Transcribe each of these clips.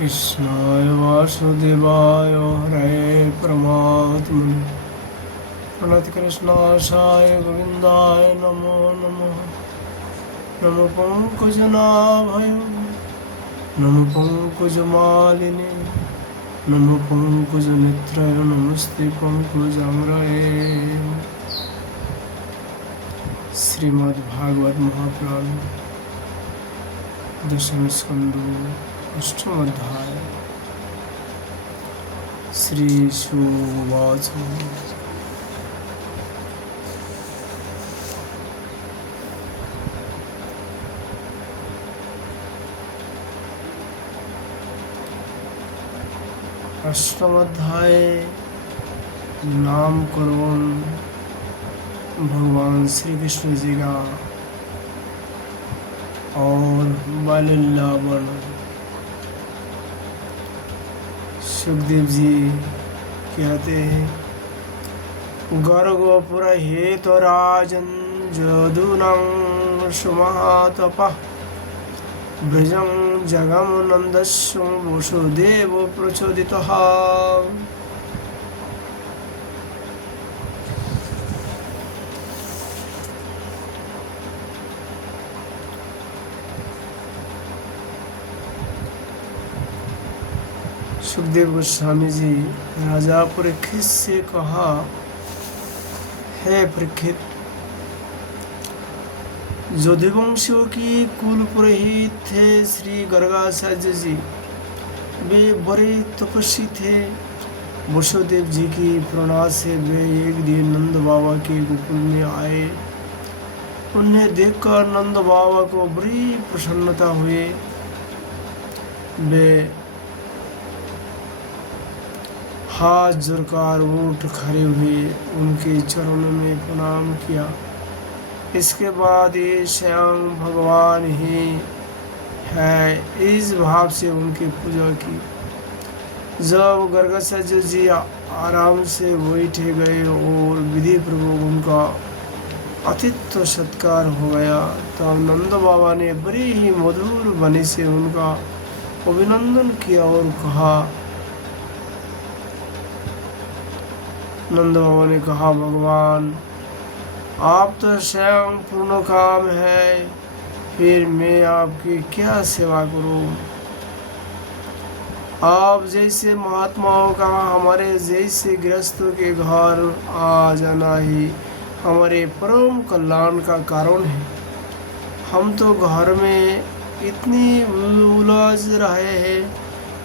कृष्णाय वासुदेवाय हरे परमात्मने प्रणतकृष्णाशाय गोविन्दाय नमो नमः। नमो पंकजनाभय नमो पंकजमालिने नमो पंकजनेत्राय नमस्ते पंकजांग्रये। श्रीमद्भागवत महापुराण दशम स्कंदो अष्टम अध्याय। श्री शुवाच अष्टम अध्याय नामकरण भगवान श्री कृष्ण जी का और बालीला वर्णन। सुखदेव जी कहते हैं, गर्गपुर हेतु राजन जदूनं सुमहातपः ब्रजं जगम नंदस्व वसुदेव प्रचोदितः। सुखदेव गोस्वामी जी राजा परीक्षित से कहा, हे परीक्षित, यदुवंशियों की कुल पुरोहित थे श्री गर्गाचार्य जी। वे बड़े तपस्वी थे। वसुदेव जी की प्रेरणा से वे एक दिन नंद बाबा के गोकुल में आए। उन्हें देखकर नंद बाबा को बड़ी प्रसन्नता हुई। वे हाथ जोड़कर उठ खड़े हुए उनके चरणों में प्रणाम किया। इसके बाद ये स्वयं भगवान ही है, इस भाव से उनकी पूजा की। जब गर्गाचार्य जी आराम से बैठे गए और विधि पूर्वक उनका आतिथ्य सत्कार हो गया, तब नंद बाबा ने बड़ी ही मधुर वाणी से उनका अभिनंदन किया और कहा, नंद बाबा ने कहा, भगवान आप तो स्वयं पूर्ण काम है, फिर मैं आपकी क्या सेवा करूं। आप जैसे महात्माओं का हमारे जैसे गृहस्थों के घर आ जाना ही हमारे परम कल्याण का कारण है। हम तो घर में इतनी उलझ रहे हैं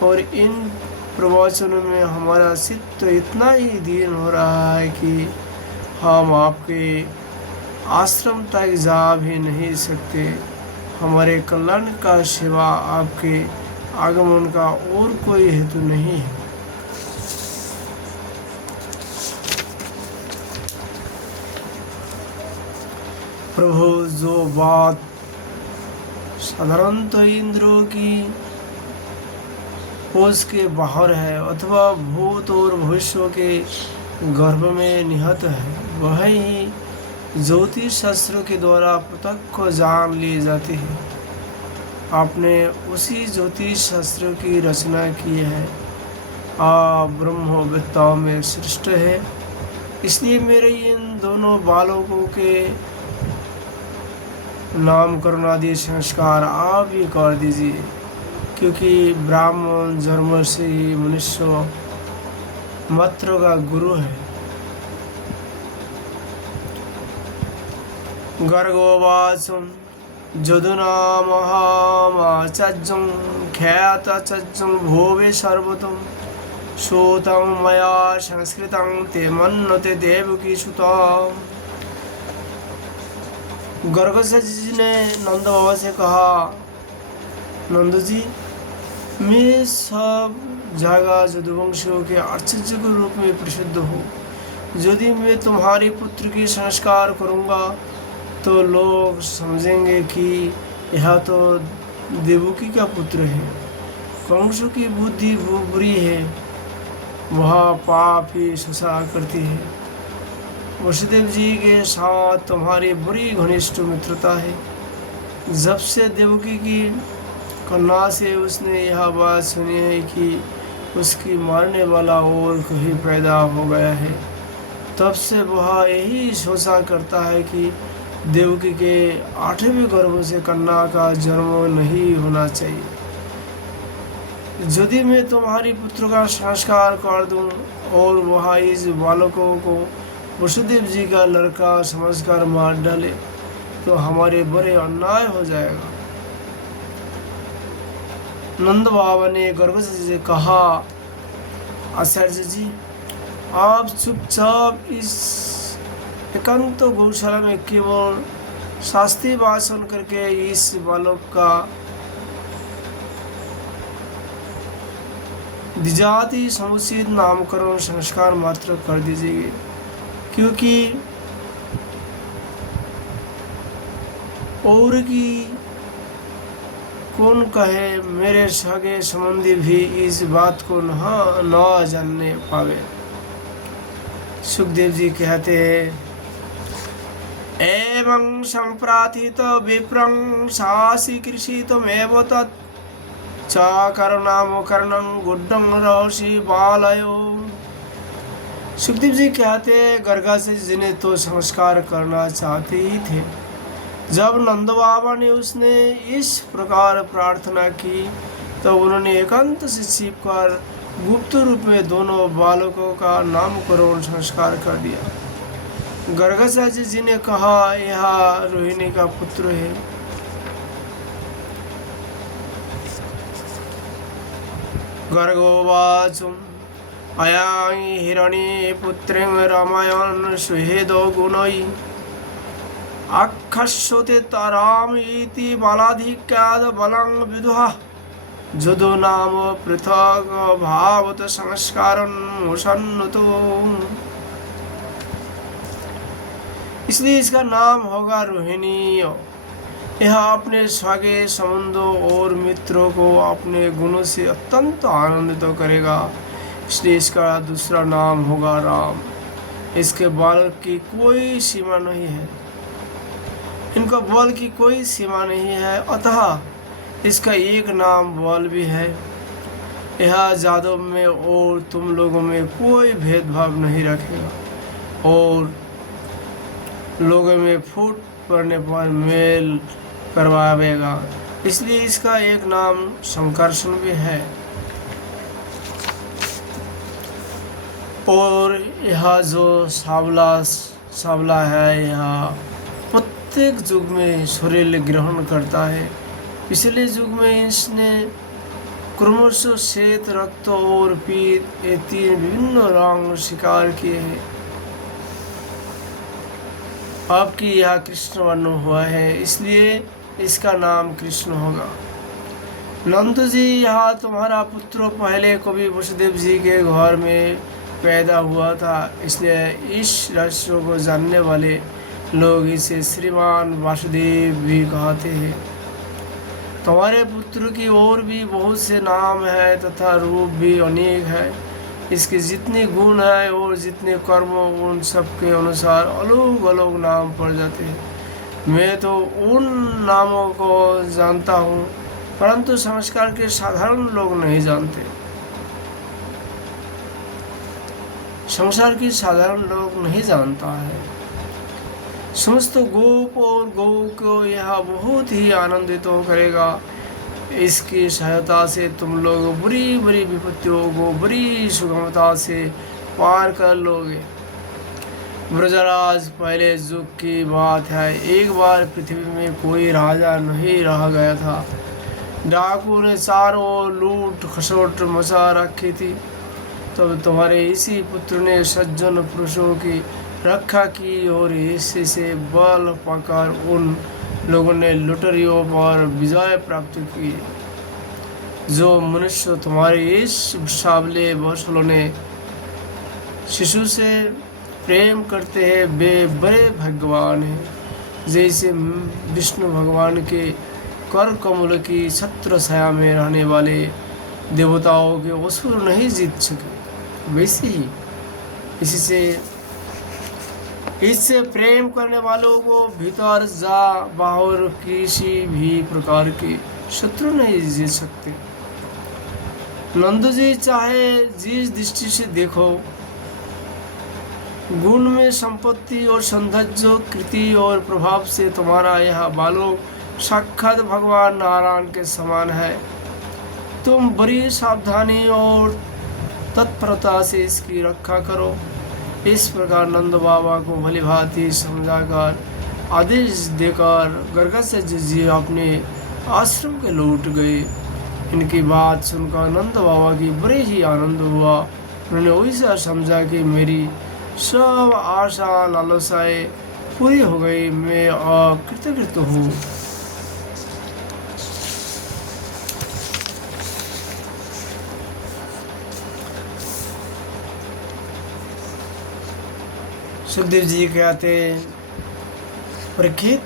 और इन प्रवचनों में हमारा चित्त इतना ही दीन हो रहा है कि हम आपके आश्रम तक जा भी नहीं सकते। हमारे कल्याण का सिवा आपके आगमन का और कोई हेतु नहीं है। प्रभु, जो बात साधारणतः इंद्रियों की होश के बाहर है अथवा भूत और भविष्य के गर्भ में निहित है, वह ही ज्योतिष शास्त्रों के द्वारा प्रत्यक्ष जान ली जाती है। आपने उसी ज्योतिष शास्त्रों की रचना की है। आप ब्रह्मवेत्ताओं में श्रेष्ठ है। इसलिए मेरे इन दोनों बालकों के नामकरण आदि संस्कार आप ही कर दीजिए, क्योंकि ब्राह्मण जन्म से ही मनुष्य मात्र का गुरु है। गर्गोवाचम् यदुनामहमाचार्यं ख्याताचार्यं भुवि सर्वतं श्रुतं मया संस्कृतं ते मन्यते देवकी सुतम्। गर्गाचार्य जी ने नंद बाबा से कहा, नंद जी, मैं सब जगह यदुवंशियों के आचार्य के रूप में प्रसिद्ध हूँ। यदि मैं तुम्हारे पुत्र की संस्कार करूँगा तो लोग समझेंगे कि यह तो देवकी का पुत्र है। कंस की बुद्धि बुरी है, वह पाप ही शोषा करती है। वसुदेव जी के साथ तुम्हारी बड़ी घनिष्ठ मित्रता है। जब से देवकी की कन्या से उसने यह बात सुनी है कि उसकी मारने वाला और कहीं पैदा हो गया है। तब से वह यही सोचा करता है कि देवकी के 8वें गर्भ से कन्या का जन्म नहीं होना चाहिए। यदि मैं तुम्हारी पुत्र का संस्कार कर दूं और वह इस बालकों को वसुदेव जी का लड़का समझकर मार डाले तो हमारे बड़े अन्याय हो जाएगा। नंद बाबा ने गर्ग से कहा, आचार्य जी, आप चुपचाप इस एकांत गौशाला में केवल शास्त्रीय भाषण करके इस बालक का द्विजाति समुचित नामकरण संस्कार मात्र कर दीजिए, क्योंकि और की कौन कहे मेरे सगे संबंधी भी इस बात को न जानने पावे। सुखदेव जी कहते हैं, एवं संप्राथित विप्रं सासी कृषितमेव तत् चाकरणाम करणं गुड्डं रहसी बालयो। सुखदेव जी कहते हैं, गर्गा से जिन्हें तो संस्कार करना चाहते ही थे। जब नंद बाबा ने उसने इस प्रकार प्रार्थना की तो उन्होंने एकांत से छिपकर गुप्त रूप में दोनों बालकों का नामकरण संस्कार कर दिया। गर्गाचार्य जी ने कहा, यह रोहिणी का पुत्र है। गर्गोवाचुम अयां हिरण्ये पुत्रेण रामायण सुहेदो गुणै आख्यास्यते ताराम इति बालाधिक्याद बलं विदुहा जदो नाम पृथक भावत संस्कारं मुसन्नतो। इसलिए इसका नाम होगा रोहिणी। यह अपने सगे संबंधों और मित्रों को अपने गुणों से अत्यंत आनंदित करेगा, इसलिए इसका दूसरा नाम होगा राम। इसके बल की कोई सीमा नहीं है, इनका बल की कोई सीमा नहीं है, अतः इसका एक नाम बल भी है। यह जादव में और तुम लोगों में कोई भेदभाव नहीं रखेगा और लोगों में फूट पड़ने पर मेल करवाएगा, इसलिए इसका एक नाम संकर्षण भी है। और यह जो सावला है, यह प्रत्येक युग में शरीर ग्रहण करता है। पिछले युग में इसने क्रमशः श्वेत, रक्त और पीत ये 3 विभिन्न रंग शिकार किए हैं। आपकी यह कृष्ण वर्ण हुआ है, इसलिए इसका नाम कृष्ण होगा। नंद जी, यह तुम्हारा पुत्र पहले कभी वसुदेव जी के घर में पैदा हुआ था, इसलिए इस रहस्य को जानने वाले लोग इसे श्रीमान वासुदेव भी कहते हैं। तुम्हारे पुत्र की और भी बहुत से नाम हैं तथा रूप भी अनेक है। इसके जितने गुण हैं और जितने कर्म, उन सब के अनुसार अलग अलग नाम पड़ जाते हैं। मैं तो उन नामों को जानता हूँ, परंतु संस्कार के साधारण लोग नहीं जानते। संसार की साधारण लोग नहीं जानता है। समस्त गोप और गौ को यह बहुत ही आनंदित करेगा। इसकी सहायता से तुम लोग बड़ी बड़ी विपत्तियों को बड़ी सुगमता से पार कर लोगे। ब्रजराज, पहले युग की बात है, एक बार पृथ्वी में कोई राजा नहीं रह गया था। डाकू ने चारों लूट खसोट मचा रखी थी। तब तुम्हारे इसी पुत्र ने सज्जन पुरुषों की रक्षा की और इसी से बल पाकर उन लोगों ने लुटेरियों पर विजय प्राप्त की। जो मनुष्य तुम्हारे इस सावले बसलों शिशु से प्रेम करते हैं वे बड़े भगवान हैं। जैसे विष्णु भगवान के कर कमल की छत्र छाया में रहने वाले देवताओं के असुर नहीं जीत सके, वैसे ही इससे प्रेम करने वालों को भीतर जा बाहर किसी भी प्रकार की शत्रु नहीं जीत सकते। नंद जी चाहे जिस दृष्टि से देखो, गुण में संपत्ति और सौंदर्य, कृति और प्रभाव से तुम्हारा यह बालक साक्षात भगवान नारायण के समान है। तुम बड़ी सावधानी और तत्परता से इसकी रक्षा करो। इस प्रकार नंद बाबा को भली भांति समझाकर आदेश देकर गर्गाचार्य जी अपने आश्रम के लौट गए। इनकी बात सुनकर नंद बाबा की बड़े ही आनंद हुआ। उन्होंने वैसा समझा कि मेरी सब आशा लालसाएं पूरी हो गई, मैं अब कृतकृत हूँ। सुखदेव जी कहते, परीक्षित,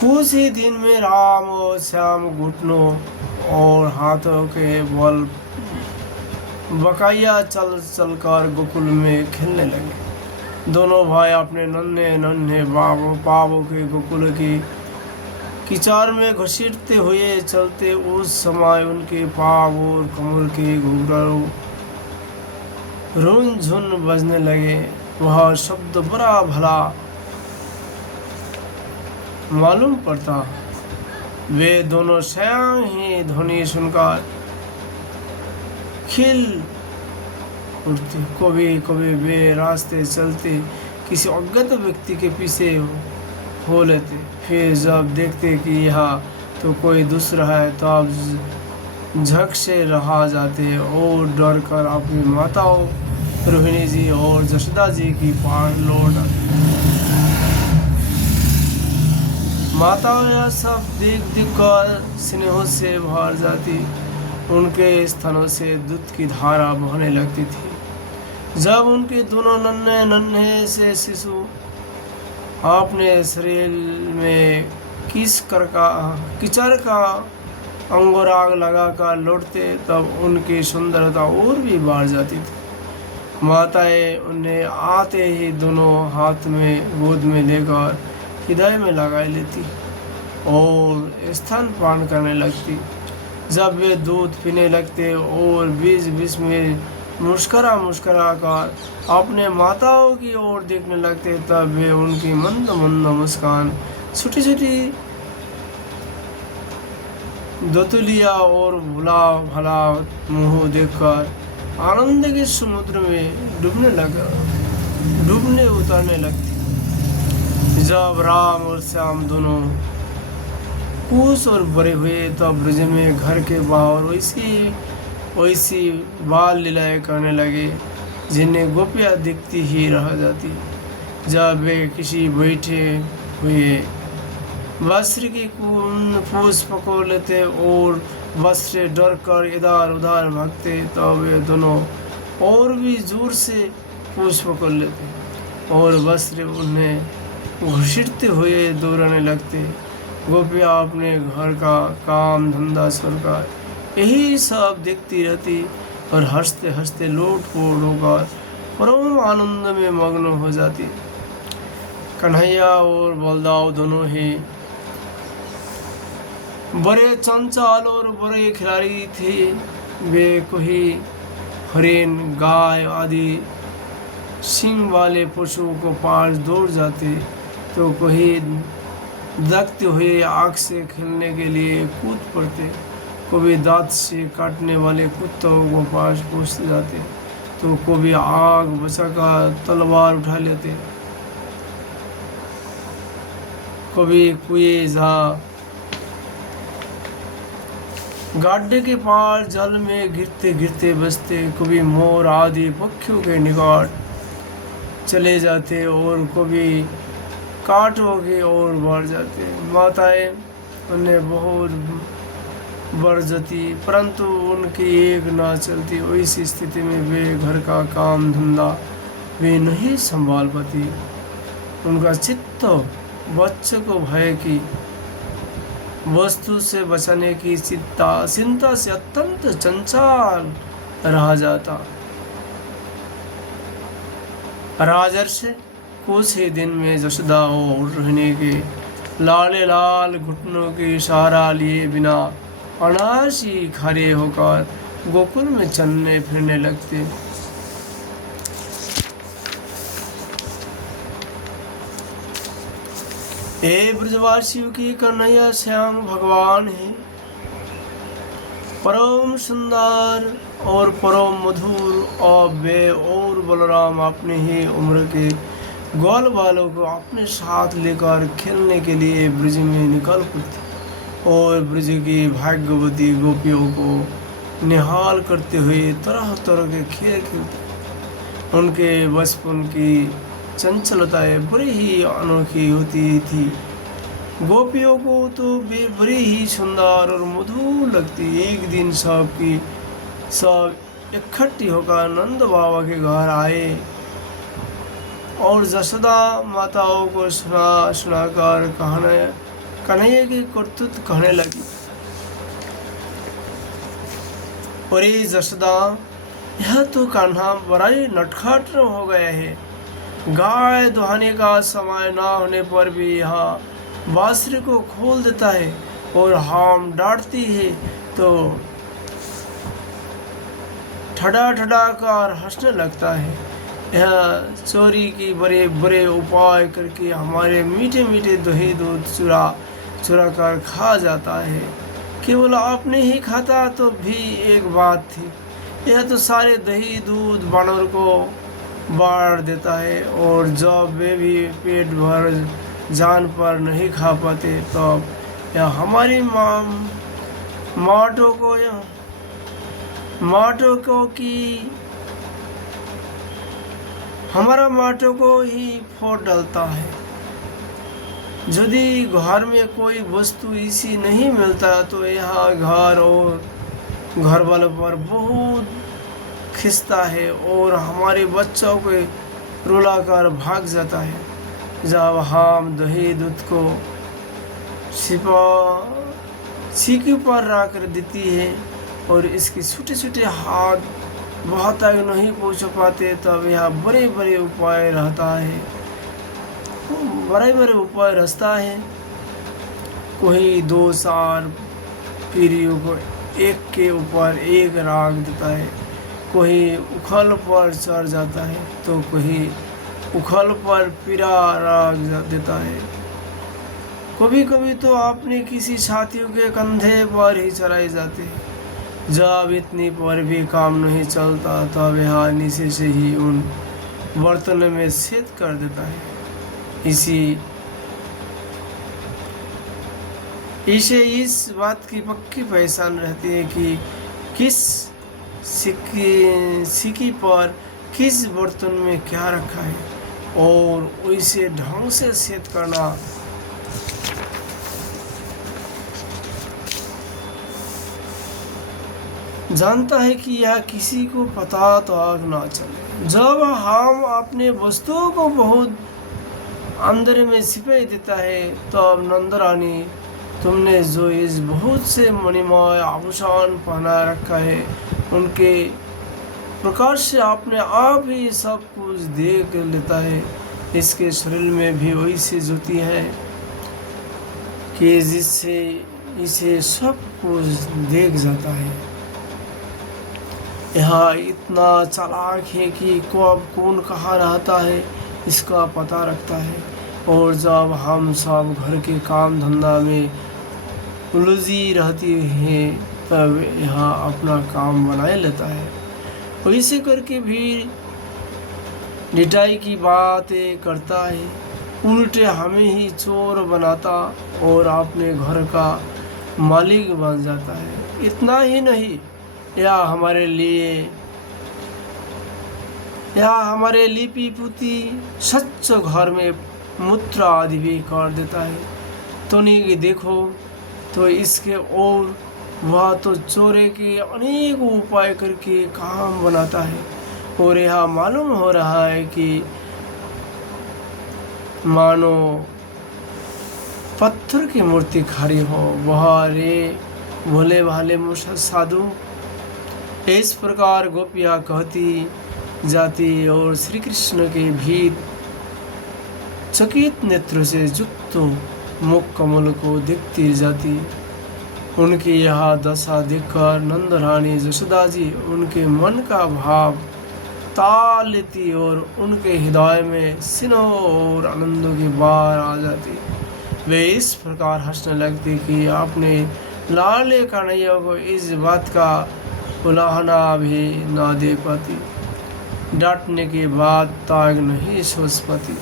कुछ ही दिन में राम और श्याम घुटनों और हाथों के बल बकाया चल चलकर गोकुल में खेलने लगे। दोनों भाई अपने नन्हे नन्हे पावों के गोकुल की कीचड़ में घसीटते हुए चलते। उस समय उनके पाव और कमर के घुंघरू रुन झुन बजने लगे। वह शब्द बड़ा भला मालूम पड़ता। वे दोनों स्वयं ही ध्वनि सुनकर खिल उठते। कभी कभी वे रास्ते चलते किसी अज्ञात व्यक्ति के पीछे हो लेते। फिर जब देखते कि यह तो कोई दूसरा है तो अब झक से रहा जाते और डर कर अपनी माताओं रोहिणी जी और जशोदा जी की पार लौट आते। माताओं यह सब देख देख कर स्नेह से भर जाती। उनके स्तनों से दूध की धारा बहने लगती थी। जब उनके दोनों नन्हे नन्हे से शिशु अपने शरीर में कीचड़ का अंगोराग लगाकर लौटते, तब उनकी सुंदरता और भी बढ़ जाती थी। माताएं उन्हें आते ही दोनों हाथ में गोद में लेकर हृदय में लगा लेती और स्तनपान करने लगती। जब वे दूध पीने लगते और बीच बीच में मुस्करा कर अपने माताओं की ओर देखने लगते, तब वे उनकी मंद मंद मुस्कान, छोटी छोटी दोतुलिया और भुला भला मुंह देखकर आनंद के समुद्र में डूबने उतरने लगती। जब राम और श्याम दोनों कुछ और बड़े हुए, तब ब्रज में घर के बाहर वैसी बाल लीलाएं करने लगे जिन्हें गोपियां दिखती ही रह जाती। जब वे किसी बैठे हुए वस्त्र की पूछ पकड़ लेते और वस्त्र डर कर इधर उधर भागते, तब वे दोनों और भी जोर से पूछ पकड़ लेते और वस्त्र उन्हें घसीटते हुए दौड़ने लगते। गोपियाँ अपने घर का काम धंधा छोड़कर यही सब देखती रहती और हंसते हंसते लोटपोट होकर परम आनंद में मग्न हो जाती। कन्हैया और बलदाव दोनों ही बड़े चंचल और बड़े खिलाड़ी थे। वे कोई हरिण, गाय आदि सिंह वाले पशुओं को पास दौड़ जाते, तो कोई दगते हुए आग से खेलने के लिए कूद पड़ते। कभी दांत से काटने वाले कुत्तों को पास पहुंच जाते, तो कभी आग बचाकर तलवार उठा लेते। कभी कुएं जहाँ गड्ढे के पार जल में गिरते गिरते बचते, कभी मोर आदि पक्षियों के निकट चले जाते और कभी कांटों की ओर बढ़ जाते। माताएं उन्हें बहुत बरजती, परंतु उनकी एक ना चलती। वैसी स्थिति में वे घर का काम धंधा वे नहीं संभाल पाती। उनका चित्त बच्चे को भय की वस्तु से बचाने की चिंता से अत्यंत चंचल रह जाता। राजर्षि कुछ ही दिन में जशोदा और रोहिणी के लाले लाल घुटनों की सहारा लिए बिना अनायासी खड़े होकर गोकुल में चलने फिरने लगते। हे ब्रजवासियों की कन्हैया श्याम भगवान है, परम सुंदर और परम मधुर। और वे और बलराम अपने ही उम्र के ग्वाल बालों को अपने साथ लेकर खेलने के लिए ब्रज में निकल पड़ते और ब्रज की भाग्यवती गोपियों को निहाल करते हुए तरह तरह के खेल खेलते। उनके बचपन की चंचलताएं बड़ी ही अनोखी होती थी। गोपियों को तो वे बड़ी ही सुंदर और मधुर लगती। एक दिन सब इकट्ठी होकर नंद बाबा के घर आए और जसोदा माताओं को सुनाकर कन्हैया की करतूत कहने लगी। अरे जसोदा, यह तो कान्हा बड़ा ही नटखट हो गया है। गाय दुहाने का समय ना होने पर भी यहाँ बांसुरी को खोल देता है और हम डांटती है तो ठड़ा ठड़ा कर हंसने लगता है। यह चोरी की बड़े बड़े उपाय करके हमारे मीठे मीठे दही दूध चुरा कर खा जाता है। केवल आपने ही खाता तो भी एक बात थी, यह तो सारे दही दूध बानर को बांट देता है और जब वे भी पेट भर जान पर नहीं खा पाते तब यह हमारी हमारा माटो को ही फोड़ डालता है। यदि घर में कोई वस्तु इसी नहीं मिलता तो यहाँ घर और घर वालों पर बहुत खिंचता है और हमारे बच्चों को रुलाकर भाग जाता है। जब हम दही दूध को सीकी पर रख देती है और इसके छोटे छोटे हाथ बहुत तक नहीं पहुँच पाते तब यह बड़े बड़े उपाय रचता है। कोई 2-4 पीढ़ियों को एक के ऊपर एक राग देता है, कोई उखल पर चढ़ जाता है तो कोई उखल पर पीड़ा राग देता है। कभी कभी तो अपने किसी साथियों के कंधे पर ही चढ़ाए जाते हैं। जब इतनी पर भी काम नहीं चलता तब यह नीचे से ही उन बर्तनों में छेद कर देता है। इसे इस बात की पक्की पहचान रहती है कि किस सिक्की पर किस बर्तन में क्या रखा है और उसे ढंग से छेद करना जानता है कि यह किसी को पता तो आग ना चले। जब हम अपने वस्तुओं को बहुत अंदर में छिपा देता है तब नंदरानी, तुमने जो इस बहुत से मणिमय आभूषण पहना रखा है उनके प्रकाश से अपने आप ही सब कुछ देख लेता है। इसके शरीर में भी वैसी ज्योति है कि जिससे इसे सब कुछ देख जाता है। यह इतना चालाक है कि कब कौन कहाँ रहता है इसका पता रखता है और जब हम सब घर के काम धंधा में उलझी रहती है तब यह अपना काम बनाए लेता है। वैसे करके भी लिटाई की बातें करता है, उल्टे हमें ही चोर बनाता और अपने घर का मालिक बन जाता है। इतना ही नहीं, यह हमारे लिपि पुती सच्च घर में मूत्र आदि भी कर देता है। तो नहीं देखो तो इसके और वह तो चोरे के अनेक उपाय करके काम बनाता है और यह मालूम हो रहा है कि मानो पत्थर की मूर्ति खड़ी हो। वह रे भोले भाले साधु। इस प्रकार गोपियाँ कहती जाती और श्री कृष्ण के भीत चकित नेत्र से युक्त मुख कमल को देखती जाती। उनकी यह दशा देखकर नंद रानी यशोदा जी उनके मन का भाव ताल लेती और उनके हृदय में सिनों और आनंदों की बाढ़ आ जाती। वे इस प्रकार हंसने लगती कि आपने लाले कन्हैया को इस बात का उलाहना भी ना दे पाती। डांटने के बाद त्याग नहीं सोच पाती।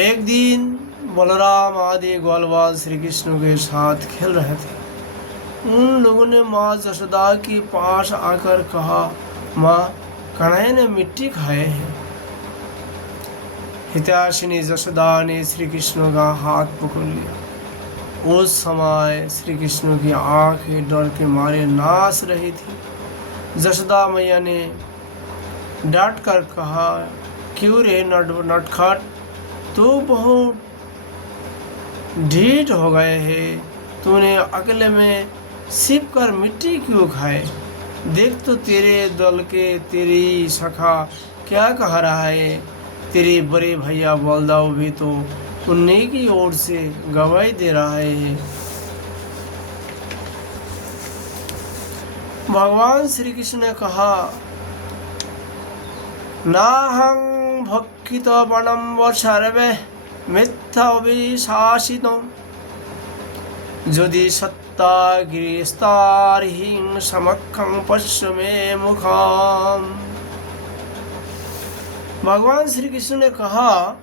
एक दिन बलराम आदि ग्वालवाल श्री कृष्ण के साथ खेल रहे थे। उन लोगों ने माँ यशोदा के पास आकर कहा, माँ, कन्हैया ने मिट्टी खाए हैं। हितैषिनी यशोदा ने श्री कृष्ण का हाथ पकड़ लिया। उस समय श्री कृष्ण की आंखें डर के मारे नाच रही थी। यशोदा मैया ने डांट कर कहा, क्यों रे नटखट, तू बहुत ढीठ हो गए है। तूने अकेले में छिप कर मिट्टी क्यों खाए? देख तो तेरे दल के तेरी सखा क्या कह रहा है। तेरे बड़े भैया बलदाव भी तो उन्हीं की ओर से गवाही दे रहा है। भगवान श्री कृष्ण ने कहा, नाहं भक्षितवनं सर्वे मिथ्याभिशासितम् यदि सत्ता गिरिस्तारहिं समक्षं पश्य मे मुखम्। भगवान श्री कृष्ण ने कहा,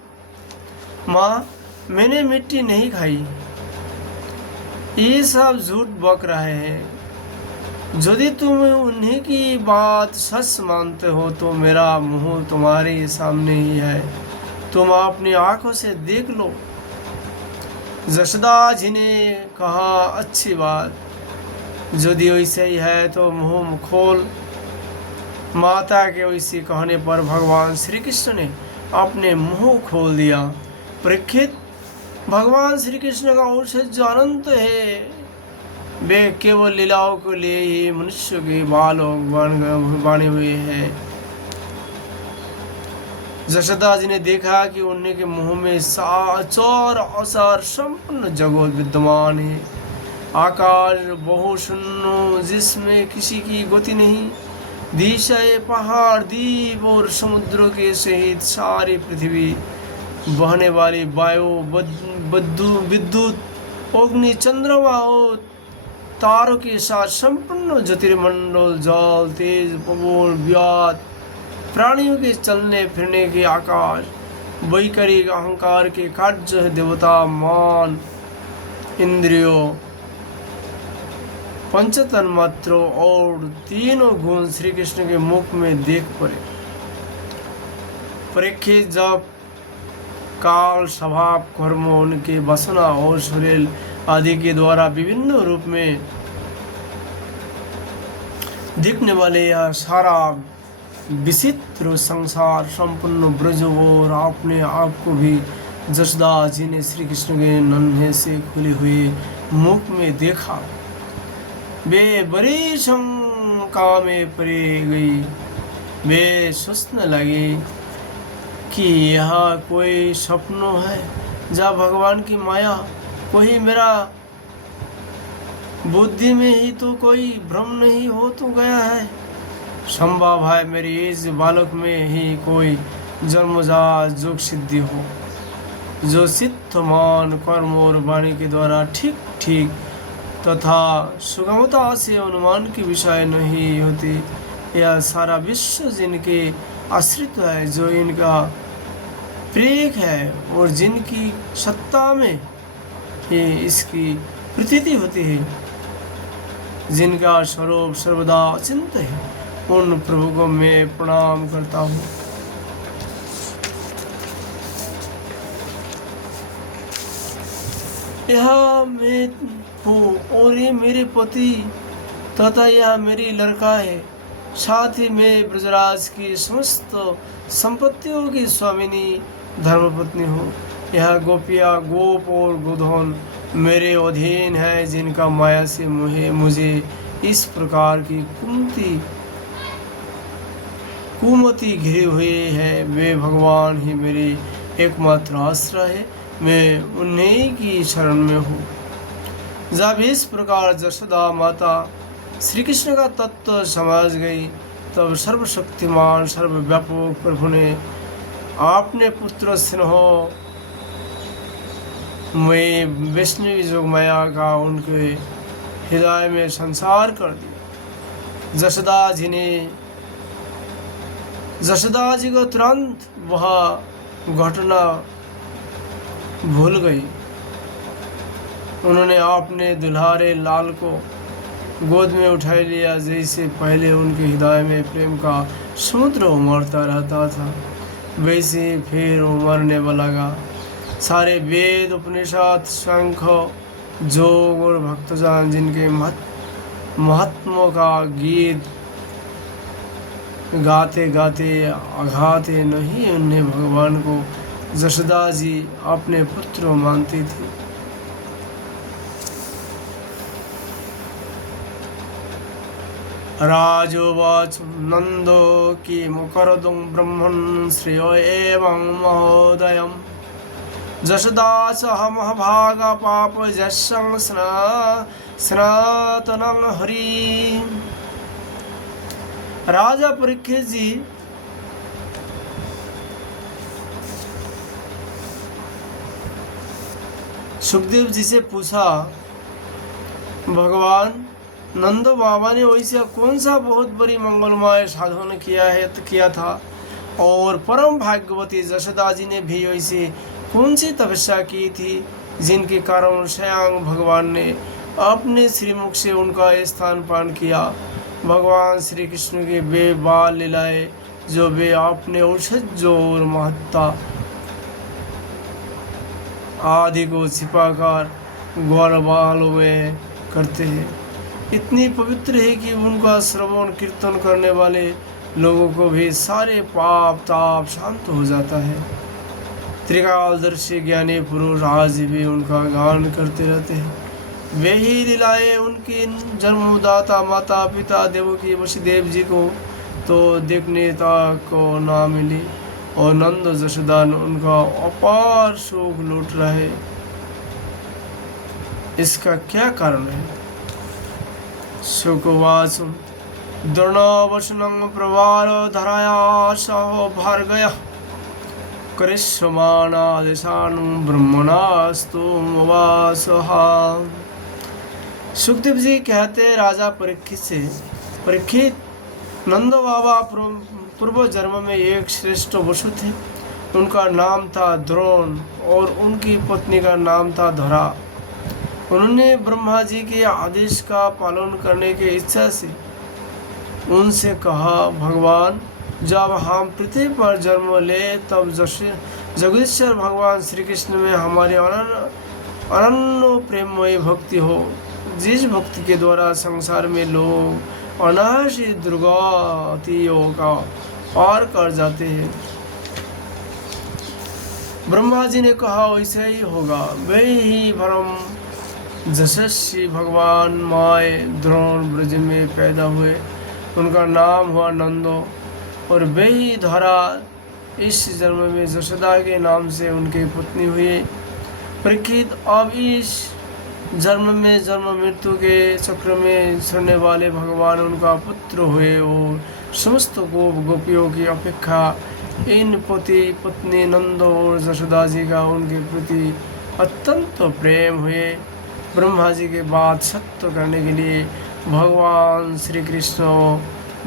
माँ, मैंने मिट्टी नहीं खाई। ये सब झूठ बक रहे हैं। यदि तुम उन्हीं की बात सच मानते हो तो मेरा मुंह तुम्हारे सामने ही है, तुम अपनी आंखों से देख लो। यशोदा जी ने कहा, अच्छी बात, यदि वैसे ही है तो मुंह खोल। माता के वैसे कहने पर भगवान श्री कृष्ण ने अपने मुंह खोल दिया। परीक्षित, भगवान श्री कृष्ण का औषध अनंत है। वे केवल लीलाओं के लिए ही मनुष्य के बालों बने हुए हैं। यशोदा जी ने देखा कि उनके मुंह में चार असार संपूर्ण जगत विद्यमान है। आकाश बहुत शून्य, जिसमें किसी की गति नहीं। दिशाएं, पहाड़, द्वीप और समुद्रों के सहित सारी पृथ्वी, बहने वाली वायु, विद्युत, अग्नि, चंद्रमा और तारों के साथ संपूर्ण ज्योतिर्मंडल, जल, तेज, पवन, व्यात, प्राणियों के चलने फिरने के आकाश, वैकारिक अहंकार के कार्य, देवता, मान, इंद्रियों, पंचतन्मात्रों और तीनों गुण श्री कृष्ण के मुख में देख पड़े। परीक्षित, जब काल, स्वभाव, कर्म, उनके वासना और शरीर आदि के द्वारा विभिन्न रूप में दिखने वाले यह सारा विचित्र संसार संपूर्ण ब्रज और अपने आप को भी यशोदा जी ने श्री कृष्ण के नन्हे से खुले हुए मुख में देखा। वे बड़ी शंका में पड़ गई। वे सोचने लगे कि यह कोई सपना है या भगवान की माया। कोई मेरा बुद्धि में ही तो कोई भ्रम नहीं हो तो गया है। संभव है मेरी इस बालक में ही कोई जन्मजात योग सिद्धि हो, जो चित्तमान कर्म और वाणी के द्वारा ठीक ठीक तथा सुगमता से अनुमान के विषय नहीं होती। यह सारा विश्व जिनके आश्रित है, जो इनका प्रेरक है और जिनकी सत्ता में ही इसकी प्रतीति होती है, जिनका स्वरूप सर्वदा अचिंत है, उन प्रभु को मैं प्रणाम करता हूँ। यह मैं हूँ और ये मेरे पति तथा यह मेरी लड़का है। साथ ही मैं ब्रजराज की समस्त संपत्तियों की स्वामिनी धर्मपत्नी हूँ। यह गोपिया, गोप और गोधन मेरे अधीन है, जिनका माया से मुझे इस प्रकार की कुमति घिरी हुई है। वे भगवान ही मेरी एकमात्र आश्रय है, मैं उन्हीं की शरण में हूँ। जब इस प्रकार जशोदा माता श्री कृष्ण का तत्व समझ गई, तब सर्वशक्तिमान सर्वव्यापक प्रभु ने अपने पुत्र स्नेह में वैष्णवी जोगमाया का उनके हृदय में संसार कर दिया। जशोदा जी को तुरंत वह घटना भूल गई। उन्होंने अपने दुल्हारे लाल को गोद में उठा लिया। जैसे पहले उनके हृदय में प्रेम का समुद्र उमड़ता रहता था, वैसे फिर उमड़ने लगा। सारे वेद, उपनिषद, शंख, जोग और भक्तजन जिनके महात्मा का गीत गाते गाते अघाते नहीं, उन्हें भगवान को जशोदा जी अपने पुत्र मानती थी। राजोवाच नंदो की मुकरदुं ब्रह्मन् श्रेयो एवं महोदयम् जशोदा सह महाभागा पाप जस्सं सनातनं हरि। राजा परीक्षित जी सुखदेव जी से पूछा, भगवान नंद बाबा ने वैसे कौन सा बहुत बड़ी मंगलमय साधन किया था, और परम भाग्यवती जशोदा जी ने भी वैसे कौन सी तपस्या की थी, जिनके कारण स्वयं भगवान ने अपने श्रीमुख से उनका स्थान पान किया। भगवान श्री कृष्ण के वे बाल लीलाएं जो वे अपने औषध और महत्ता आदि को छिपाकर गौरवालों में करते हैं, इतनी पवित्र है कि उनका श्रवण कीर्तन करने वाले लोगों को भी सारे पाप ताप शांत हो जाता है। त्रिकालदर्शी ज्ञानी पुरुष आज भी उनका गान करते रहते हैं। वे ही लीलाएं उनकी जन्मदाता माता पिता देवकी वसुदेव जी को तो देखने तक को ना मिली, और नंद जशोदा उनका अपार सुख लूट रहे। इसका क्या कारण है? शुकवाच द्रोणवशनं प्रवारो धराया सहो भार्गया करिष्यमाणादेशानु ब्रह्मणास्तु वासहा। सुखदेव जी कहते राजा परीक्षित से, परीक्षित नंद बाबा पूर्व जन्म में एक श्रेष्ठ वसु थे। उनका नाम था द्रोण और उनकी पत्नी का नाम था धरा। उन्होंने ब्रह्मा जी के आदेश का पालन करने की इच्छा से उनसे कहा, भगवान जब हम पृथ्वी पर जन्म ले तब जगदीश्वर भगवान श्री कृष्ण में हमारे अनन्य प्रेममयी भक्ति हो, जिस भक्ति के द्वारा संसार में लोग अनायास दुर्गतियों का पार कर जाते हैं। ब्रह्मा जी ने कहा वैसे ही होगा। वे ही परम यशस्वी भगवान माए द्रोण ब्रज में पैदा हुए। उनका नाम हुआ नंदो, और वे ही धरा इस जन्म में जशोदा के नाम से उनकी पत्नी हुई। परीक्षित अब इस जन्म में जन्म मृत्यु के चक्र में सड़ने वाले भगवान उनका पुत्र हुए, और समस्त गोपियों की अपेक्षा इन पति पत्नी नंदो और जशोदा जी का उनके प्रति अत्यंत प्रेम हुए। ब्रह्मा जी के बाद सत्य करने के लिए भगवान श्री कृष्ण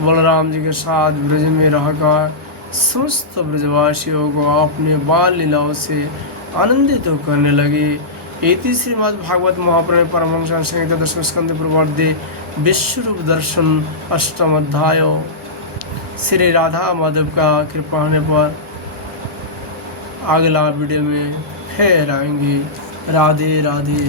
बलराम जी के साथ ब्रज में रहकर समस्त ब्रजवासियों को अपने बाल लीलाओं से आनंदित करने लगे। इति श्रीमद् भागवत महापुराण परमहंस संहिता दशम स्कंद पूर्वार्धे विश्वरूप दर्शन अष्टम अध्याय। श्री राधा माधव का कृपा होने पर अगला वीडियो में फिर आएंगे। राधे राधे।